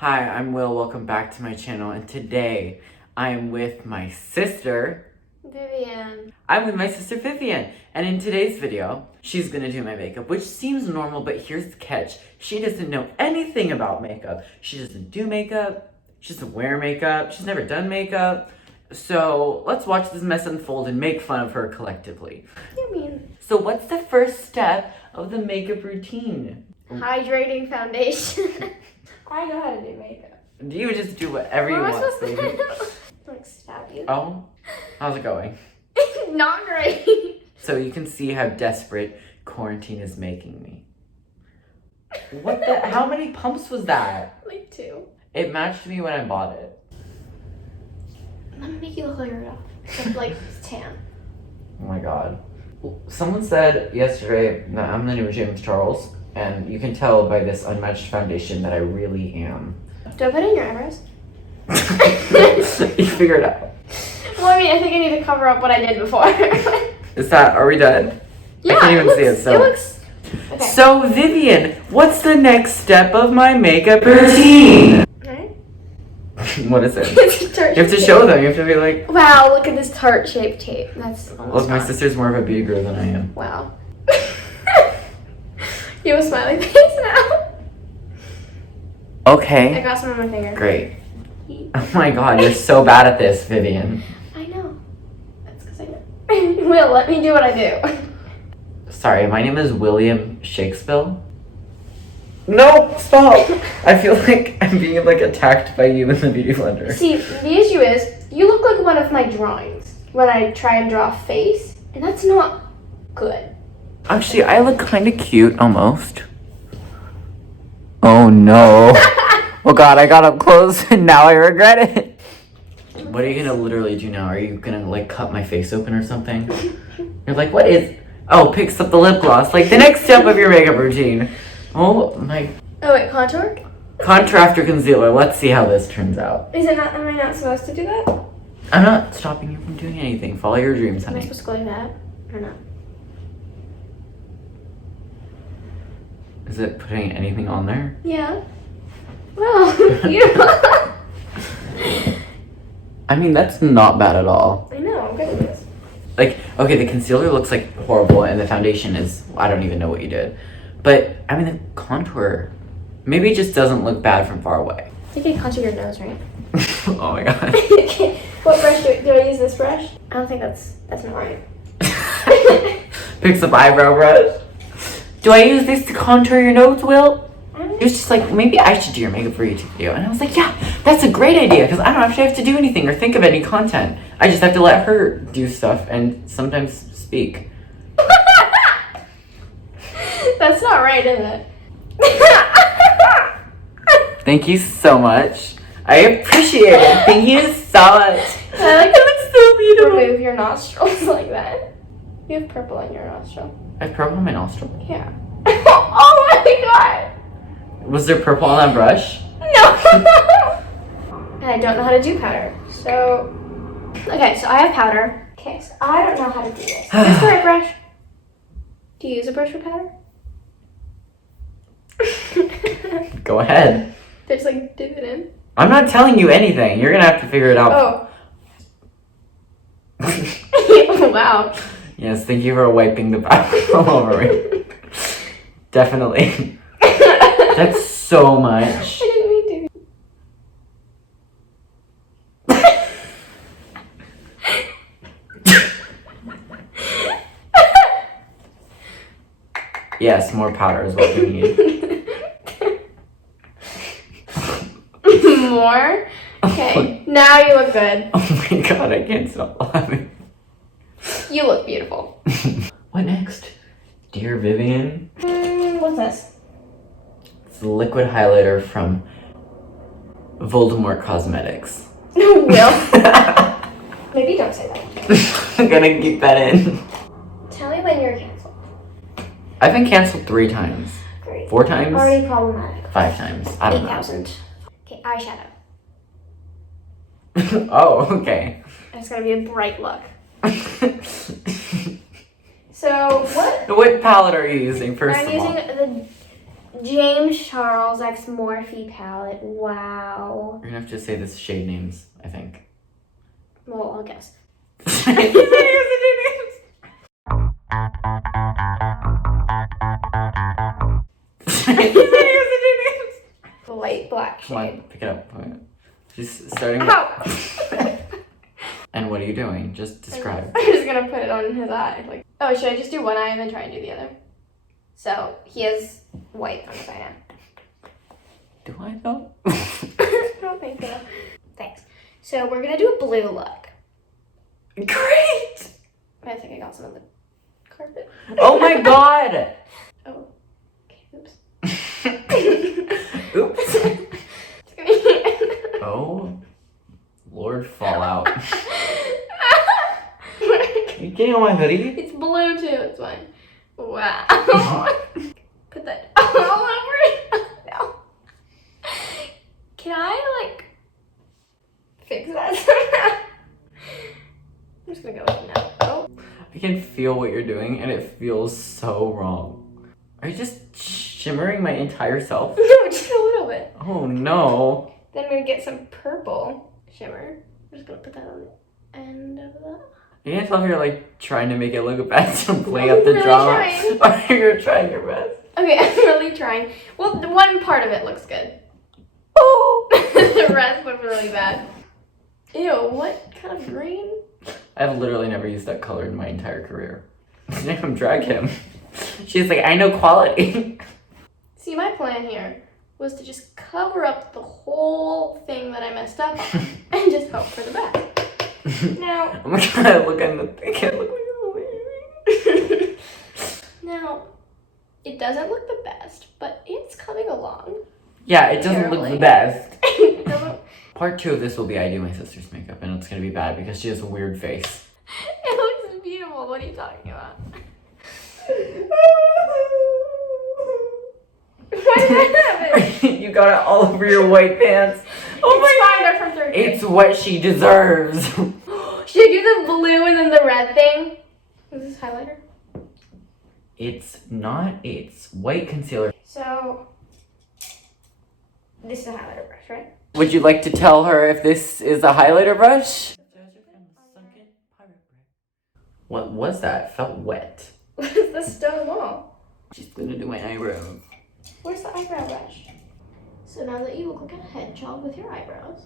Hi, I'm Will. Welcome back to my channel. And today I am with my sister, Vivian. And in today's video, she's gonna do my makeup, which seems normal, but here's the catch. She doesn't know anything about makeup. She doesn't do makeup. She doesn't wear makeup. She's never done makeup. So let's watch this mess unfold and make fun of her collectively. What do you mean? So what's the first step of the makeup routine? Hydrating foundation. I know how to do makeup. You just do whatever you want, baby. Like stab you. Oh, how's it going? Not great. So you can see how desperate quarantine is making me. What the? How many pumps was that? Like 2. It matched me when I bought it. I'm gonna make you look like Rudolph. Except like tan. Oh my god. Someone said yesterday that I'm the new James Charles, and you can tell by this unmatched foundation that I really am. Do I put it in your eyebrows? You figure it out. Well, I mean, I think I need to cover up what I did before. Are we done? Yeah, I can't even see it, so. It looks... Okay. So, Vivian, what's the next step of my makeup routine? Right? What is it? It's a tart You have to shape. show them. You have to be like, Wow, look at this tart-shaped tape. That's almost look, my gone. sister's more of a beauty girl than I am. Wow. You have a smiley face now. I Okay. got some on my finger. Great. Oh my god, you're so bad at this, Vivian. I know. That's because I know. Will, let me do what I do. Sorry, my name is William Shakespeare. No, stop! I feel like I'm being like attacked by you in the beauty blender. See, the issue is, you look like one of my drawings when I try and draw a face, and that's not good. Actually, I look kind of cute, almost. Oh no. Oh god, I got up close and now I regret it. What are you gonna literally do now? Are you gonna like cut my face open or something? You're like, what is... Oh, picks up the lip gloss. Like the next step of your makeup routine. Oh my... Oh wait, contour? Contour after concealer. Let's see how this turns out. Is it not, am I not supposed to do that? I'm not stopping you from doing anything. Follow your dreams, Am I honey. supposed to go like that? Or not? Is it putting anything on there? Yeah. Well, you know. I mean, that's not bad at all. I know, I'm good at this. Like, okay, the concealer looks like horrible and the foundation is, I don't even know what you did. But, I mean, the contour, maybe it just doesn't look bad from far away. You can contour your nose, right? Oh my god. What brush do I use this brush? I don't think that's not right. Picks up eyebrow brush. Do I use this to contour your nose, Will? It was just like, maybe I should do your makeup for a YouTube video. And I was like, yeah, that's a great idea because I don't actually have to do anything or think of any content. I just have to let her do stuff and sometimes speak. That's not right, is it? Thank you so much. I appreciate it. Thank you so much. I like That looks so beautiful. remove your nostrils like that. You have purple in your nostril. I have purple on my nostril. Yeah. Oh my god! Was there purple on that brush? No! And I don't know how to do powder. So, okay, so I have powder. Okay, so I don't know how to do this. Is this the right brush? Do you use a brush for powder? Go ahead. Just like dip it in. I'm not telling you anything. You're gonna have to figure it out. Oh. Wow. Yes, thank you for wiping the powder all over me. Definitely. That's so much. I didn't mean to. Yes, more powder is what we need. More? Okay, now you look good. Oh my god, I can't stop laughing. You look beautiful. What next? Dear Vivian? What's this? It's the liquid highlighter from Voldemort Cosmetics. Will. Maybe don't say that. I'm gonna keep that in. Tell me when you're canceled. I've been canceled 3 times. Great. 4 times? Already problematic. 5 times. I don't know. 8,000. Okay, eyeshadow. Oh, okay. It's gotta be a bright look. So, what? What palette are you using, first I'm of all? using the James Charles X Morphe palette. Wow. You're gonna have to say the shade names, I think. Well, I'll guess. Light black Come on, shade. pick it up. She's starting. Ow! And what are you doing? Just describe. I'm just gonna put it on his eye. Like, oh, should I just do one eye and then try and do the other? So he has white on his eye now. Do I though? I don't think so. Thanks. So we're gonna do a blue look. Great! I think I got some of the carpet. Oh my god! Oh. Okay, oops. Oops. Oh, Lord Fallout. You getting on my hoodie? It's blue too, it's fine. Wow. Put that all over it. No. Can I, like, fix that somehow? I'm just gonna go with no. Oh. I can feel what you're doing and it feels so wrong. Are you just shimmering my entire self? No, just a little bit. Oh no. Then I'm gonna get some purple shimmer. I'm just gonna put that on the end of that. You can't tell if you're like trying to make it look bad to play I'm up the really drama, trying. or you're trying your best. Okay, I'm really trying. Well, the one part of it looks good. Oh! The rest looks really bad. Ew, what kind of green? I've literally never used that color in my entire career. Damn, drag him. She's like, I know quality. See, my plan here was to just cover up the whole thing that I messed up on and just hope for the best. Now, Oh my god, look at the thing. It looks like a baby. now, it doesn't look the best, but it's coming along. Yeah, it doesn't look the best. It doesn't. Part 2 of this will be I do my sister's makeup, and it's gonna be bad because she has a weird face. It looks beautiful. What are you talking about? Why did that happen? You got it all over your white pants. Oh It's my fine, they're from Turkey. It's what she deserves. Should I do the blue and then the red thing? Is this highlighter? It's not. It's white concealer. So, this is a highlighter brush, right? Would you like to tell her if this is a highlighter brush? What was that? Felt wet. What is the stone wall? She's gonna do my eyebrows. Where's the eyebrow brush? So now that you look like a hedgehog with your eyebrows.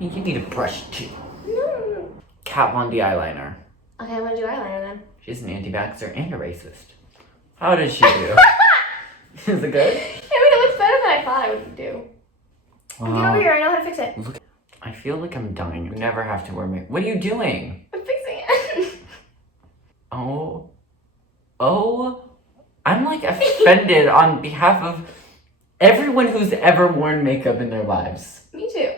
You need a brush too. No. Kat Von D eyeliner. Okay, I'm gonna do eyeliner then. She's an anti-vaxxer and a racist. How does she do? Is it good? I mean, it looks better than I thought it would do. Get over here, I know how to fix it. Look, I feel like I'm dying. You never have to wear makeup. What are you doing? I'm fixing it. Oh. I'm like offended on behalf of everyone who's ever worn makeup in their lives. Me too.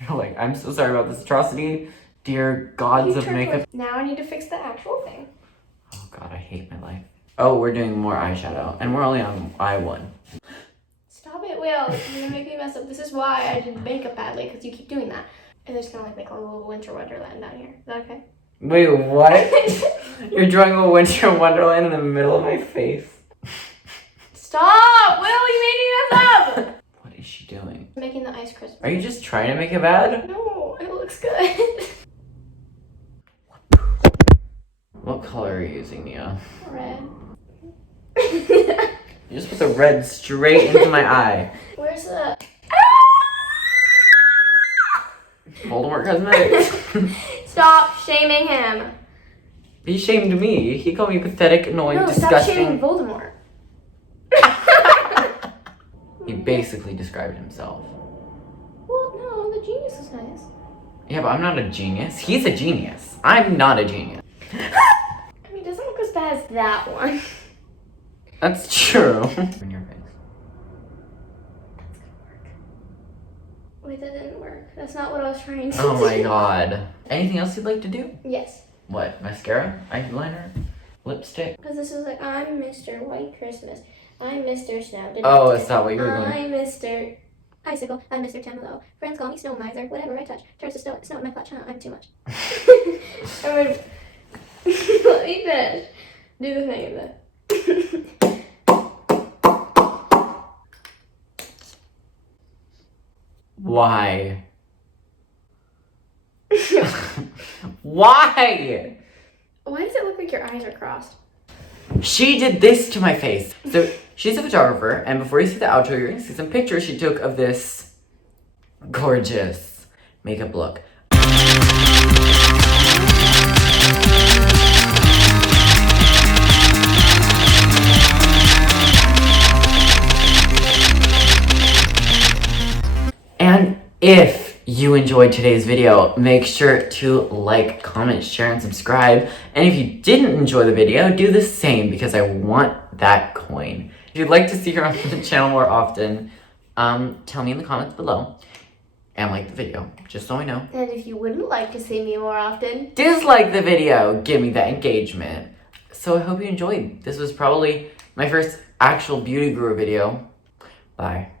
You're like, I'm so sorry about this atrocity. Dear gods of makeup. Now I need to fix the actual thing. Oh god, I hate my life. Oh, we're doing more eyeshadow. And we're only on eye 1. Stop it, Will. You're gonna make me mess up. This is why I did makeup badly, because you keep doing that. And they're just gonna like make a little winter wonderland down here. Is that okay? Wait, what? You're drawing a winter wonderland in the middle of my face. Stop! Will, you made me mess up! What is she doing? Making the ice crisp. Are you just trying to make it bad? No, it looks good. What color are you using, Nia? Red. You just put the red straight into my eye. Where's the... Voldemort Cosmetics. Stop shaming him. He shamed me. He called me pathetic, annoying, No, disgusting. stop shaming Voldemort. He basically described himself. Well, no, the genius is nice. Yeah, but I'm not a genius. He's a genius. I'm not a genius. I mean, it doesn't look as bad as that one. That's true. In your face. That's gonna work. Wait, that didn't work. That's not what I was trying to do. Oh my god. Anything else you'd like to do? Yes. What? Mascara? Eyeliner? Lipstick? Because this is like, I'm Mr. White Christmas. I'm Mr. Snow. Oh, is that what you were going? I'm Mr. Icicle. I'm Mr. Tremolo. Friends call me Snow Miser. Whatever I touch turns to snow in my clutch. Huh, I'm too much. I would... Let me finish. Do the thing of that. Why? Why? Why does it look like your eyes are crossed? She did this to my face. So she's a photographer, and before you see the outro, you're gonna see some pictures she took of this gorgeous makeup look. And if you enjoyed today's video, make sure to like, comment, share, and subscribe. And if you didn't enjoy the video, do the same because I want that coin. If you'd like to see her on the channel more often, tell me in the comments below. And like the video, just so I know. And if you wouldn't like to see me more often, dislike the video, give me that engagement. So I hope you enjoyed. This was probably my first actual beauty guru video. Bye.